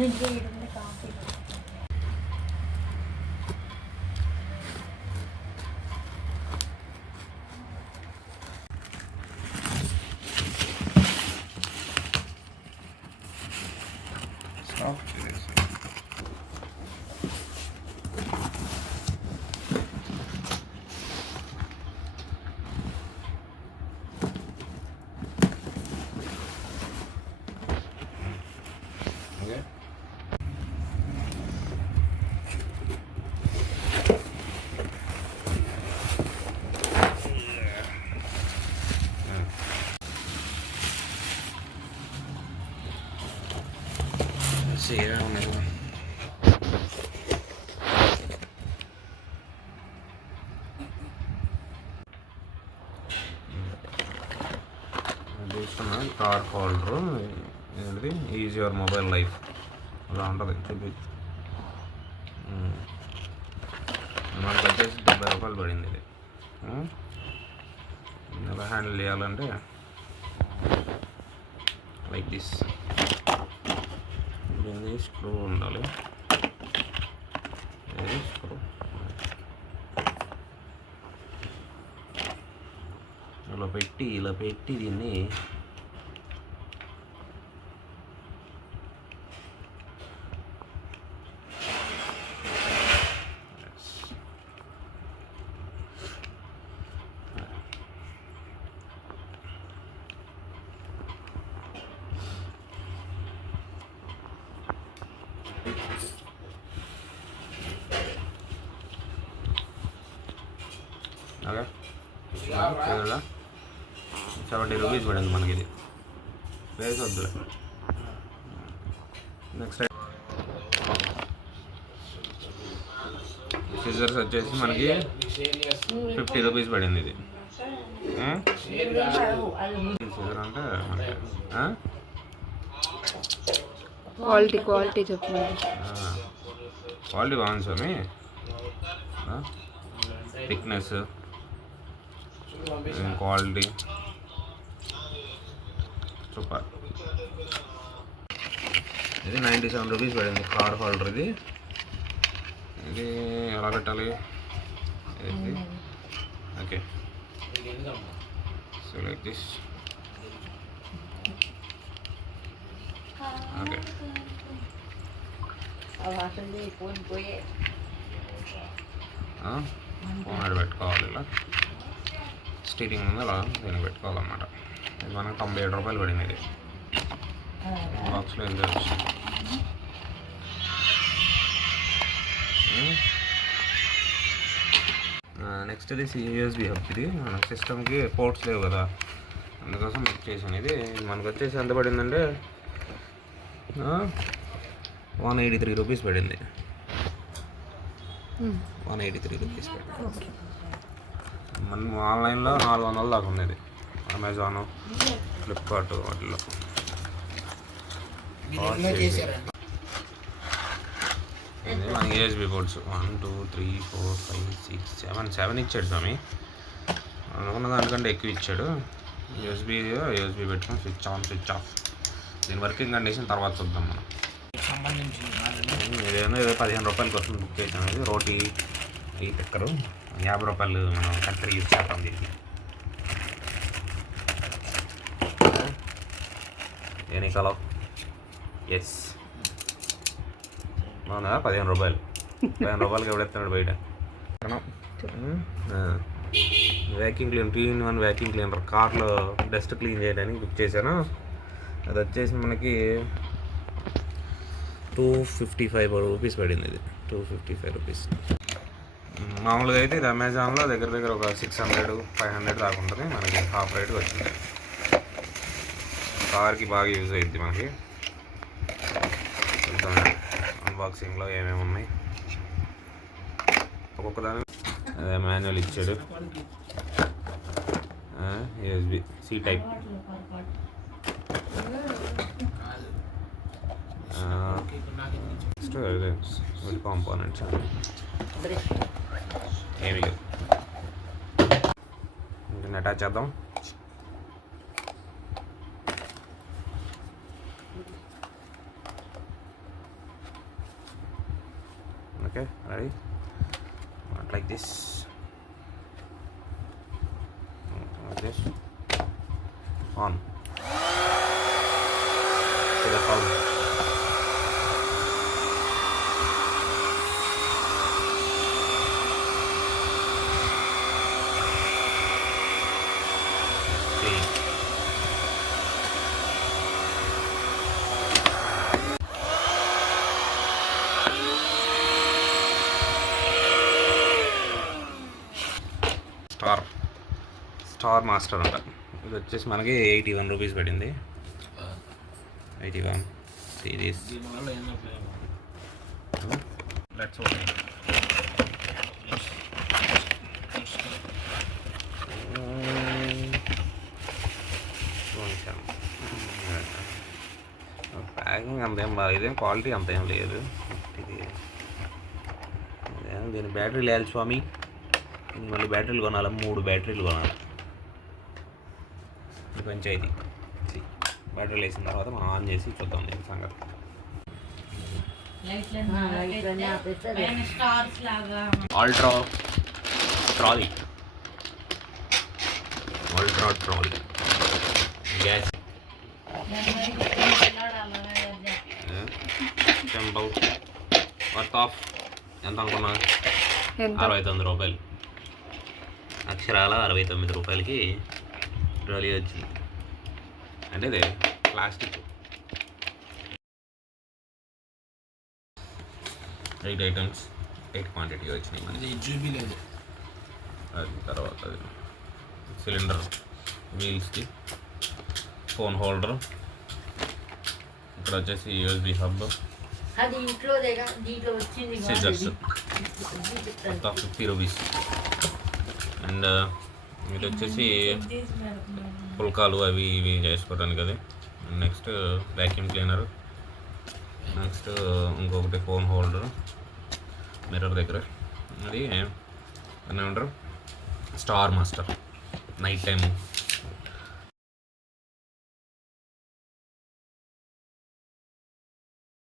See around the way. Car holder ఏంటిది is your mobile life అలా ఉంటుంది చూపి. మనకు వచ్చేసి 70 రూపాయలు పడింది ఇది. ఎలా హ్యాండిల్ చేయాలంటే లైక్ దిస్. దీన్ని స్క్రూ ఉండాలి. స్క్రూ ఇలా పెట్టి దీన్ని ఓకే 70 రూపీస్ పడింది మనకి ఇది. ప్రైస్ వద్దులే. నెక్స్ట్ సిజర్స్ వచ్చేసి మనకి 50 రూపీస్ పడింది ఇది. సిజర్ అంటే మనకి క్వాలిటీ చెప్పండి. క్వాలిటీ బాగుంది స్వామి. Thickness, quality super. ఇది 97 రూపీస్ పడింది కార్ హోల్డర్. ఇది ఎలా పెట్టాలి? Okay, so like this. Okay, phone ఆడ పెట్టుకోవాలి. ఇలా స్టీరింగ్ ముందు అలా దీనికి పెట్టుకోవాలన్నమాట. ఇది మనకు 97 రూపాయలు పడింది. ఇది బాక్స్లో ఎంత వచ్చింది. నెక్స్ట్ ఇది యూఎస్బి హబ్. ఇది మన సిస్టమ్కి పోర్ట్స్ లేవు కదా, అందుకోసం బుక్ చేసాను. ఇది మనకు వచ్చేసి ఎంత పడిందంటే 183 రూపీస్ పడింది. 183 రూపీస్ పడింది. మనం ఆన్లైన్లో 400 దాకా ఉంది. ఇది అమెజాను, ఫ్లిప్కార్ట్ వాటిల్లో. మన యూఎస్బి పోర్ట్స్ 1 2 3 4 5 6 7 ఇచ్చాడు స్వామి. అనుకున్న దానికంటే ఎక్కువ ఇచ్చాడు. యూఎస్బి పెట్టుకొని స్విచ్ ఆన్ స్విచ్ ఆఫ్. దీని వర్కింగ్ కండిషన్ తర్వాత చూద్దాం మనం. ఇదేమో 15 రూపాయలకి వస్తుంది బుక్ చేసాం. ఇది రోటీ ఈ పెక్కరు 50 రూపాయలు మనం కత్తిరి యూజ్ చేస్తాం దీనికి. ఏనీ కలర్ ఎస్ అవునా? 15 రూపాయలు. 15 రూపాయలకి ఎవడెత్తాడు బయట. Vacuum cleaner 3-in-1 vacuum cleaner కార్లో డస్ట్ క్లీన్ చేయడానికి బుక్ చేశాను. అది వచ్చేసి మనకి 255 రూపీస్ పడింది. ఇది 255 రూపీస్. మామూలుగా అయితే ఇది అమెజాన్లో దగ్గర ఒక 600-500 దాకా ఉంటుంది. మనకి హాఫ్ రేట్కి వచ్చింది. కార్కి బాగా యూజ్ అయ్యింది మనకి. అన్బాక్సింగ్లో ఏమేమి ఉన్నాయి ఒక్కొక్క దాని అదే మాన్యువల్ ఇచ్చాడు. USB C type. Next components ఏమి లేవు. ఇంకా అటాచ్ చేద్దాం. Okay ready like this on sound. Star master అంట. ఇది వచ్చేసి మనకి 81 రూపీస్ పడింది. 81 సిరీస్. Let's open. ప్యాకింగ్ అంతేం బాగా, ఇదేం క్వాలిటీ అంతేం లేదు. ఇది దీని బ్యాటరీ లేదు స్వామి. మళ్ళీ బ్యాటరీలు కొనాలి, 3 బ్యాటరీలు కొనాలి. ఇది పంచాయతీ. బ్యాటరీలు వేసిన తర్వాత మనం ఆన్ చేసి చూద్దాం దీని సంగతి. Ultra trolley gas temple worth of ఎంత అనుకున్నా 69 రూపాయలు. అక్షరాల 69 రూపాయలకి ట్రాలీ వచ్చింది. అంటే ఇది ప్లాస్టిక్. 8 ఐటమ్స్ 8 క్వాంటిటీ వచ్చినాయి మనకి. జూబీ లేదు. అది తర్వాత అది సిలిండర్ వీల్స్కి ఫోన్ హోల్డర్. ఇక్కడ వచ్చేసి యూఎస్బి హబ్, సిజర్స్ మొత్తం 50 రూపీస్. అండ్ ఇది వచ్చేసి పుల్కాలు అవి ఇవి చేసుకోవడానికి అది. Next vacuum cleaner. నెక్స్ట్ ఇంకొకటి ఫోన్ హోల్డర్ మిర్రర్ దగ్గర. అది ఏమంటారు స్టార్ మాస్టర్ నైట్ టైం